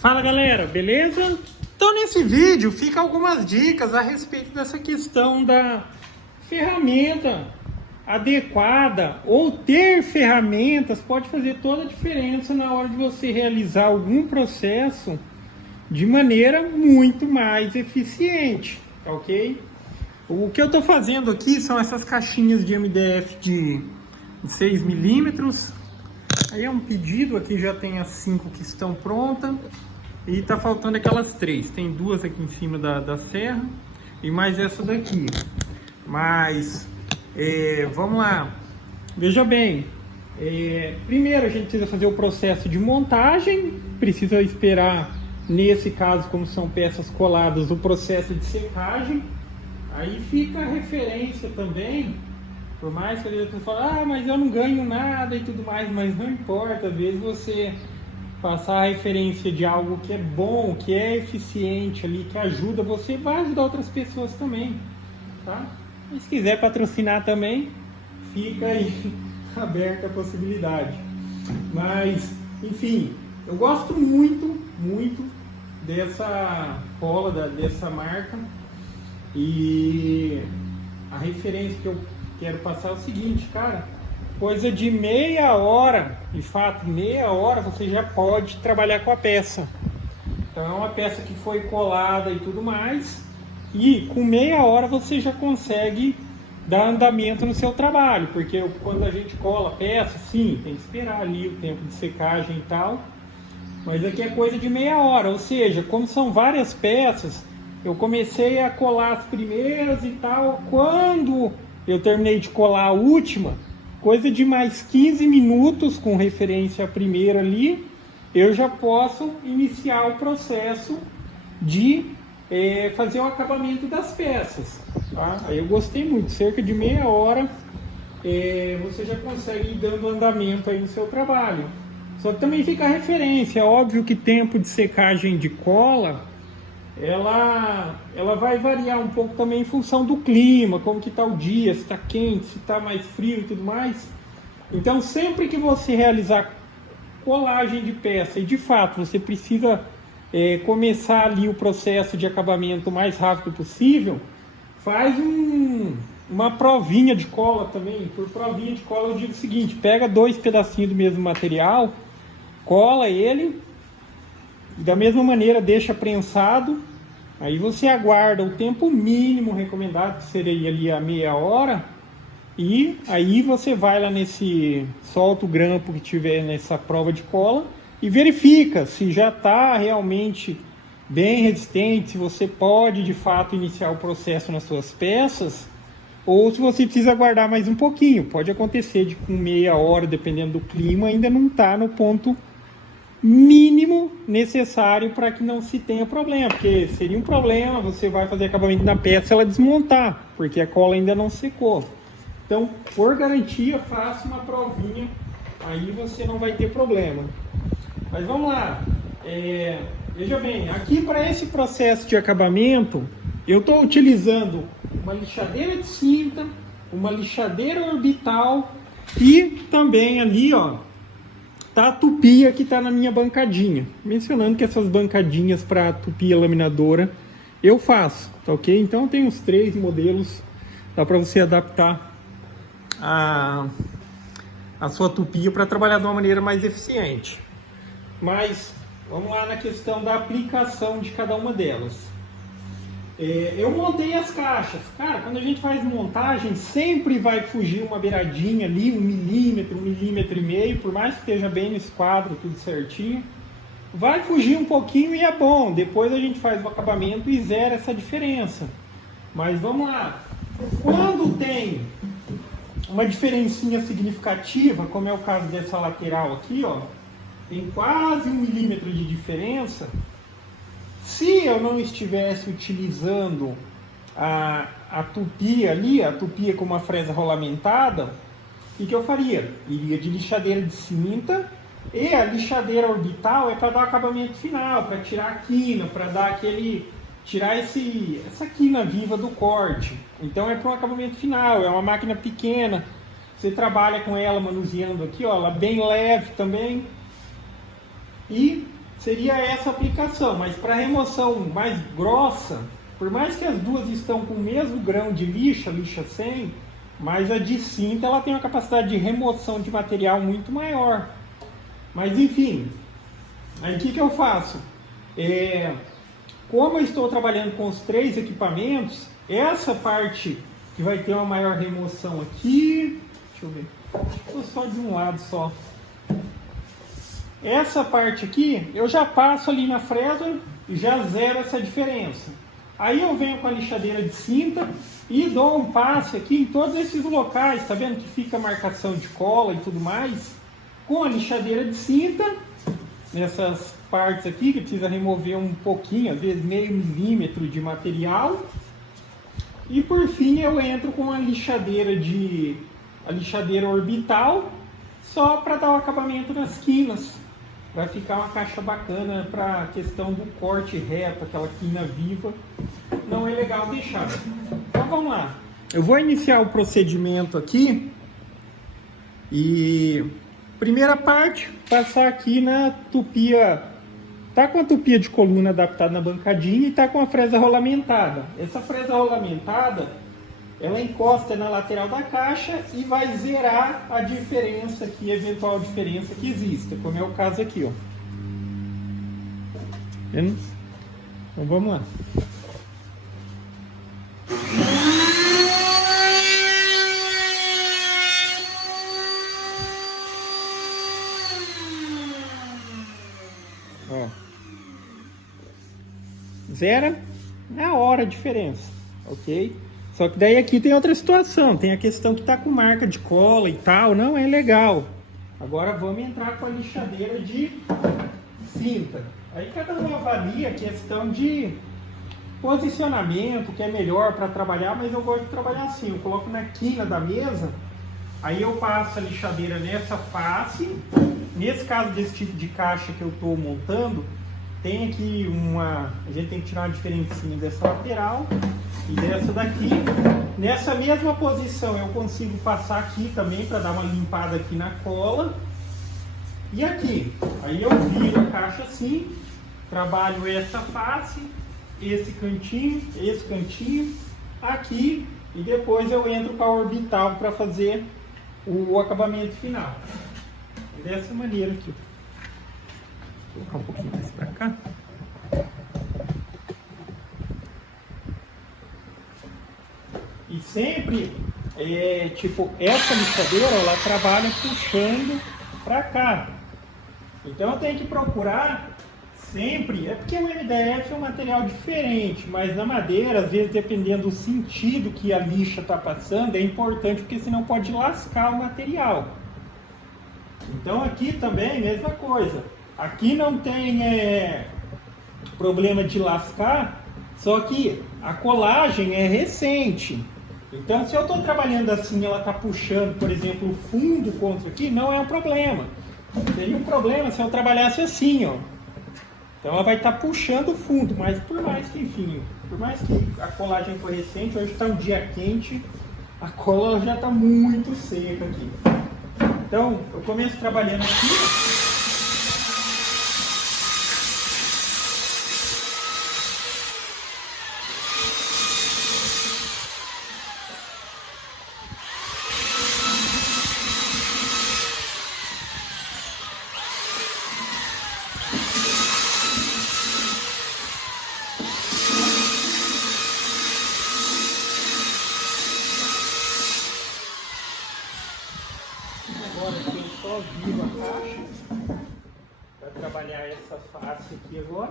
Fala galera, beleza? Então nesse vídeo fica algumas dicas a respeito dessa questão da ferramenta adequada ou ter ferramentas pode fazer toda a diferença na hora de você realizar algum processo de maneira muito mais eficiente, tá ok? O que eu estou fazendo aqui são essas caixinhas de MDF de 6 milímetros. Aí é um pedido, aqui já tem as 5 que estão prontas. E tá faltando aquelas 3. Tem 2 aqui em cima da serra e mais essa daqui. Mas, vamos lá. Veja bem, primeiro a gente precisa fazer o processo de montagem. Precisa esperar, nesse caso, como são peças coladas, o processo de secagem. Aí fica a referência também. Por mais que a gente fale, mas eu não ganho nada e tudo mais, mas não importa, às vezes você passar a referência de algo que é bom, que é eficiente ali, que ajuda você, vai ajudar outras pessoas também, tá? E se quiser patrocinar também, fica aí aberta a possibilidade. Mas, enfim, eu gosto muito dessa cola, dessa marca, e a referência que eu quero passar é o seguinte, cara, coisa de meia hora, de fato, meia hora você já pode trabalhar com a peça. Então é uma peça que foi colada e tudo mais, e com meia hora você já consegue dar andamento no seu trabalho, porque quando a gente cola a peça, sim, tem que esperar ali o tempo de secagem e tal, mas aqui é coisa de meia hora, ou seja, como são várias peças, eu comecei a colar as primeiras e tal, quando eu terminei de colar a última, coisa de mais 15 minutos, com referência à primeira ali, eu já posso iniciar o processo de fazer o acabamento das peças. Tá? Aí eu gostei muito, cerca de meia hora você já consegue ir dando andamento aí no seu trabalho. Só que também fica a referência, é óbvio que tempo de secagem de cola, ela vai variar um pouco também em função do clima, como que está o dia, se está quente, se está mais frio e tudo mais. Então sempre que você realizar colagem de peça, e de fato você precisa começar ali o processo de acabamento o mais rápido possível, faz uma provinha de cola também. Por provinha de cola eu digo o seguinte, pega 2 pedacinhos do mesmo material, cola ele, da mesma maneira deixa prensado. Aí você aguarda o tempo mínimo recomendado, que seria ali a meia hora, e aí você vai lá solta o grampo que tiver nessa prova de cola e verifica se já está realmente bem resistente, se você pode de fato iniciar o processo nas suas peças, ou se você precisa aguardar mais um pouquinho. Pode acontecer de com meia hora, dependendo do clima, ainda não está no ponto mínimo necessário para que não se tenha problema, porque seria um problema, você vai fazer acabamento na peça, ela desmontar, porque a cola ainda não secou. Então, por garantia, faça uma provinha, aí você não vai ter problema. Mas vamos lá, veja bem, aqui para esse processo de acabamento, eu estou utilizando uma lixadeira de cinta, uma lixadeira orbital e também ali, ó, tá a tupia que tá na minha bancadinha. Mencionando que essas bancadinhas para tupia laminadora eu faço, tá ok? Então tem uns 3 modelos, dá para você adaptar a sua tupia para trabalhar de uma maneira mais eficiente. Mas vamos lá na questão da aplicação de cada uma delas. Eu montei as caixas. Cara, quando a gente faz montagem, sempre vai fugir uma beiradinha ali, 1 milímetro, 1,5 milímetros, por mais que esteja bem no esquadro, tudo certinho. Vai fugir um pouquinho e é bom. Depois a gente faz o acabamento e zera essa diferença. Mas vamos lá. Quando tem uma diferencinha significativa, como é o caso dessa lateral aqui, ó, tem quase 1 milímetro de diferença. Se eu não estivesse utilizando a tupia ali, a tupia com uma fresa rolamentada, o que eu faria? Iria de lixadeira de cinta, e a lixadeira orbital é para dar o acabamento final, para tirar a quina, para dar tirar essa quina viva do corte. Então é para o acabamento final, é uma máquina pequena, você trabalha com ela manuseando aqui, ó, ela bem leve também. E seria essa aplicação, mas para remoção mais grossa, por mais que as duas estão com o mesmo grão de lixa 100, mas a de cinta ela tem uma capacidade de remoção de material muito maior. Mas enfim, aí o que eu faço? Como eu estou trabalhando com os 3 equipamentos, essa parte que vai ter uma maior remoção aqui, deixa eu ver, estou só de um lado só. Essa parte aqui, eu já passo ali na fresa e já zero essa diferença. Aí eu venho com a lixadeira de cinta e dou um passe aqui em todos esses locais, tá vendo que fica marcação de cola e tudo mais? Com a lixadeira de cinta, nessas partes aqui que precisa remover um pouquinho, às vezes meio milímetro de material. E por fim eu entro com a lixadeira orbital, só para dar o acabamento nas quinas. Vai ficar uma caixa bacana para a questão do corte reto, aquela quina viva, não é legal deixar. Então vamos lá. Eu vou iniciar o procedimento aqui e primeira parte, passar aqui na tupia. Tá com a tupia de coluna adaptada na bancadinha e tá com a fresa rolamentada. Essa fresa rolamentada, ela encosta na lateral da caixa e vai zerar a diferença aqui, a eventual diferença que exista, como é o caso aqui, ó. Vendo? Então vamos lá. Ó. Zera na hora a diferença, ok? Só que daí aqui tem outra situação, tem a questão que tá com marca de cola e tal, não é legal. Agora vamos entrar com a lixadeira de cinta. Aí cada um avalia a questão de posicionamento, que é melhor para trabalhar, mas eu gosto de trabalhar assim, eu coloco na quina da mesa, aí eu passo a lixadeira nessa face. Nesse caso desse tipo de caixa que eu estou montando, tem aqui a gente tem que tirar uma diferencinha dessa lateral e dessa daqui. Nessa mesma posição eu consigo passar aqui também para dar uma limpada aqui na cola. E aqui, aí eu viro a caixa assim, trabalho essa face, esse cantinho, aqui, e depois eu entro para a orbital para fazer o acabamento final. Dessa maneira aqui. Vou colocar um pouquinho mais para cá. E sempre, tipo, essa lixadeira, ela trabalha puxando para cá. Então eu tenho que procurar sempre, é porque o MDF é um material diferente, mas na madeira, às vezes, dependendo do sentido que a lixa está passando, é importante, porque senão pode lascar o material. Então aqui também, mesma coisa. Aqui não tem problema de lascar, só que a colagem é recente. Então se eu estou trabalhando assim, ela está puxando, por exemplo, o fundo contra aqui, não é um problema. Seria um problema se eu trabalhasse assim, ó. Então ela vai estar puxando o fundo, mas por mais que, enfim, por mais que a colagem foi recente, hoje está um dia quente, a cola já está muito seca aqui. Então, eu começo trabalhando aqui. Agora aqui eu só viro a caixa para trabalhar essa face aqui agora.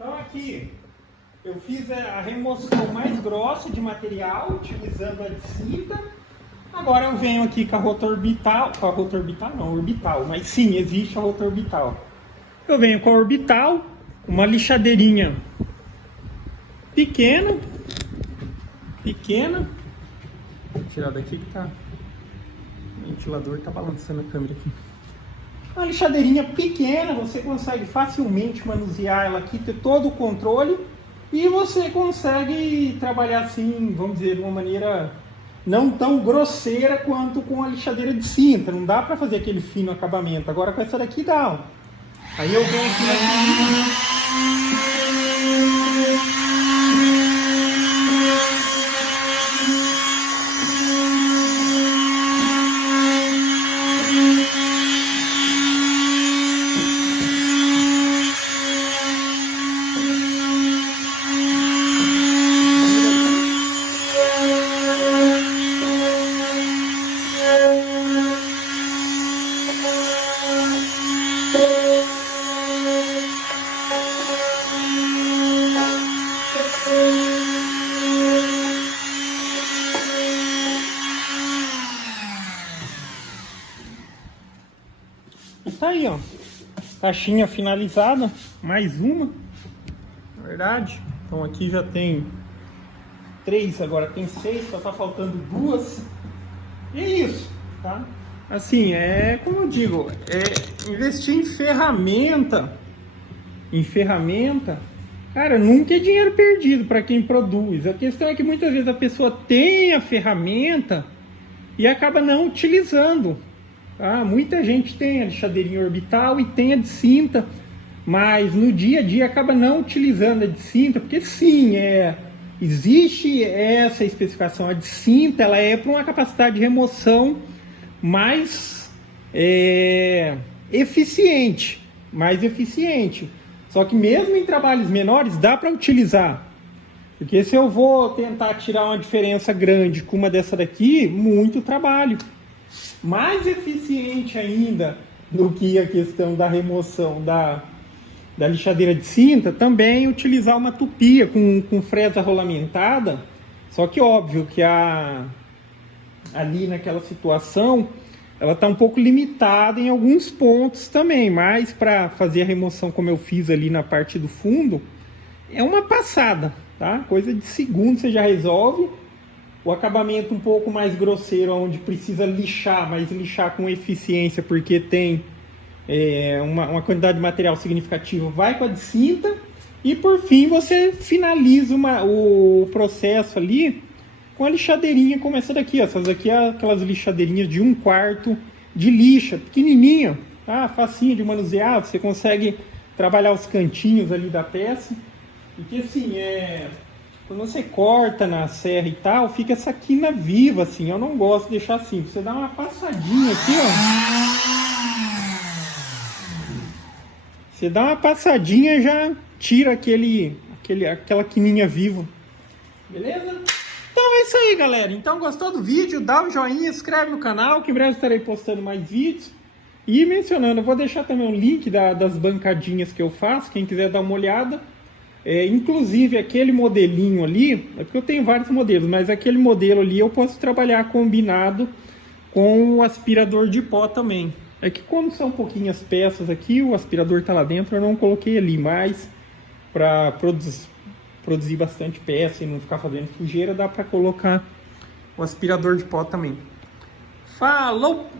Então aqui eu fiz a remoção mais grossa de material, utilizando a de cinta. Agora eu venho aqui com a orbital não, orbital, mas sim, existe a rota orbital. Eu venho com a orbital, uma lixadeirinha pequena. Vou tirar daqui que tá, o ventilador tá balançando a câmera aqui. Uma lixadeirinha pequena, você consegue facilmente manusear ela aqui, ter todo o controle, e você consegue trabalhar assim, vamos dizer, de uma maneira não tão grosseira quanto com a lixadeira de cinta. Não dá para fazer aquele fino acabamento. Agora com essa daqui dá. Ó. Aí eu venho aqui na tá aí, ó, caixinha finalizada, mais uma, na verdade. Então aqui já tem 3, agora tem 6, só tá faltando 2. E é isso, tá? Assim, como eu digo, investir em ferramenta, cara, nunca é dinheiro perdido para quem produz. A questão é que muitas vezes a pessoa tem a ferramenta e acaba não utilizando. Ah, muita gente tem a lixadeirinha orbital e tem a de cinta, mas no dia a dia acaba não utilizando a de cinta, porque sim, existe essa especificação. A de cinta ela é para uma capacidade de remoção mais eficiente, Só que mesmo em trabalhos menores dá para utilizar, porque se eu vou tentar tirar uma diferença grande com uma dessa daqui, muito trabalho. Mais eficiente ainda do que a questão da remoção da lixadeira de cinta, também utilizar uma tupia com fresa rolamentada. Só que óbvio que ali naquela situação ela está um pouco limitada em alguns pontos também, mas para fazer a remoção como eu fiz ali na parte do fundo, é uma passada, tá? Coisa de segundo você já resolve. O acabamento um pouco mais grosseiro, onde precisa lixar, mas lixar com eficiência, porque tem uma quantidade de material significativa, vai com a de cinta. E por fim você finaliza o processo ali com a lixadeirinha como essa daqui. Essas daqui é aquelas lixadeirinhas de 1/4 de lixa, pequenininha, tá? Facinho de manusear, você consegue trabalhar os cantinhos ali da peça. Porque assim, quando você corta na serra e tal, fica essa quina viva, assim. Eu não gosto de deixar assim. Você dá uma passadinha aqui, ó. Você dá uma passadinha e já tira aquela quininha viva. Beleza? Então é isso aí, galera. Então, gostou do vídeo? Dá um joinha, se inscreve no canal, que em breve estarei postando mais vídeos. E mencionando, eu vou deixar também o link das bancadinhas que eu faço, quem quiser dar uma olhada. Inclusive aquele modelinho ali, é porque eu tenho vários modelos, mas aquele modelo ali eu posso trabalhar combinado com o aspirador de pó também. É que como são pouquinhas peças aqui, o aspirador está lá dentro, eu não coloquei ali, mas para produzir bastante peça e não ficar fazendo sujeira, dá para colocar o aspirador de pó também. Falou!